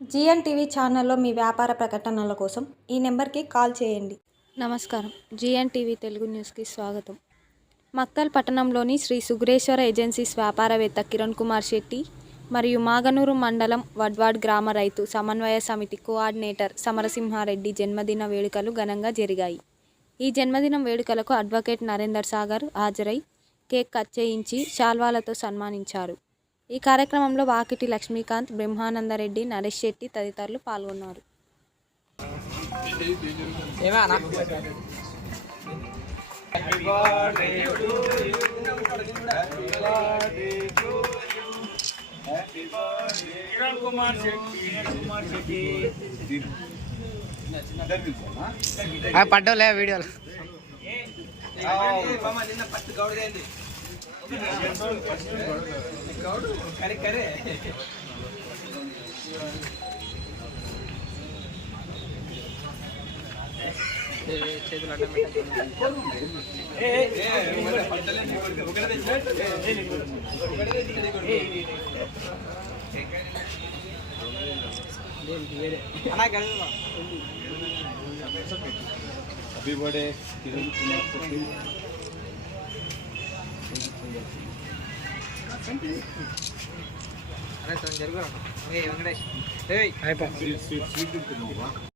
GN TV ఛానల్లో మీ వ్యాపార ప్రకటనల కోసం ఈ నెంబర్కి కాల్ చేయండి. నమస్కారం. జిఎన్ టీవీ తెలుగు న్యూస్కి స్వాగతం. మక్తల్ పట్టణంలోని శ్రీ సుగ్రేశ్వర ఏజెన్సీస్ వ్యాపారవేత్త కిరణ్ కుమార్ శెట్టి మరియు మాగనూరు మండలం వడ్వాడ్ గ్రామ రైతు సమన్వయ సమితి కోఆర్డినేటర్ సమరసింహారెడ్డి జన్మదిన వేడుకలు ఘనంగా జరిగాయి. ఈ జన్మదినం వేడుకలకు అడ్వకేట్ నరేందర్ సాగర్ హాజరై కేక్ కట్ చేయించి శాల్వాలతో సన్మానించారు. ఈ కార్యక్రమంలో వాకిటి లక్ష్మీకాంత్, బ్రహ్మానందరెడ్డి, నరేష్ శెట్టి తదితరులు పాల్గొన్నారు. పడ్డలే వీడియోలు హ్యాపీ బర్త్డే కిరణ్ కుమార్ శెట్టి. జరుగు వెంకటేష్. స్వీట్ తింటున్నావా?